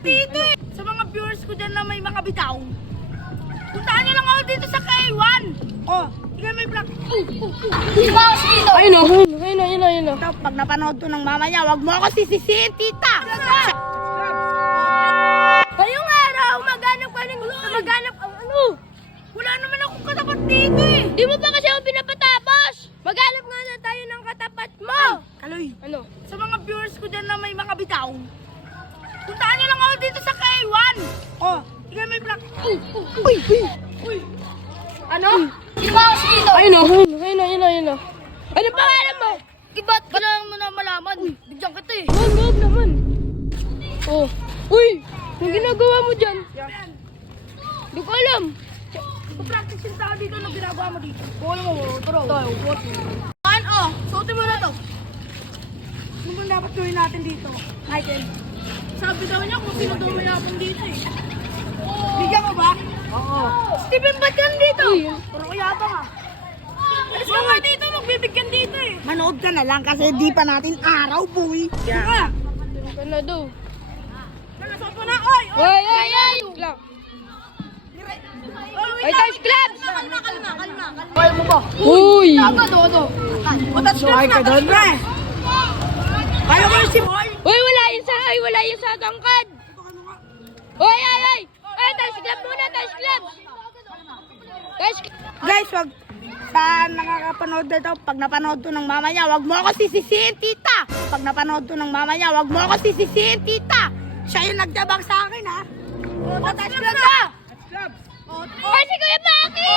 dito eh. Sa mga viewers ko dyan na may mga bitaw, puntaan nyo lang ako dito sa K1. Oh, tingnan may vlog. Ibawas dito. Ayun o. Ayun o. Pag napanood to ng mama niya, wag mo ako sisisihin, tita. Ngayong araw, maghanap ka ng maghanap ang ano. Wala naman akong katapat dito eh. Di mo pa kasi ako pinapatapos. Maghanap nga na tayo ng katapat mo. Kaloy, Ano? sa mga viewers ko dyan na may mga bitaw, puntaan nyo lang ako dito sa K1. Oh, tingnan may vlog. Uy. Ano? Ibawas dito. Ayun o. Ayun o. Ano pangalan mo? Iba't kailangan mo na malaman. Bigyan kita eh. Huwag naman. Oh. Uy! Anong ginagawa mo dyan? Hindi ko alam. Pa-practice yung tao dito na ginagawa mo dito. Wala mo. Tara. Oh, suotin mo na to. Ano ba dapat gawin natin dito, Michael? Sabi daw niya kung sino daw mayabang dito eh. Bigyan mo ba? Oo. Steven, ba't yan dito? Uy. Puro kayabang ah. Alis ka nga dito, magbibigyan dito eh. Manood ka na lang kasi di pa natin araw, boy. Yeah. Ano ka na daw? Nalasot mo na, oy! Oy! Lang. Ay, Times Clubs! Kalma. Kaya mo ba? Uy! Agad o. O, touch gloves na, touch gloves. Kaya mo yung si Boy? Uy, wala yun sa tangkad! Uy! Ay, Times Club muna, Times Club! Guys, wag sa nakakapanood nito, pag napanood to ng mama niya, wag mo ako sisisihin, tita. Pag napanood to ng mama niya, wag mo ako sisisihin, tita. Siya yung nagdabang sa akin, ha? O, touch gloves na! Uy, si Kuya Maki!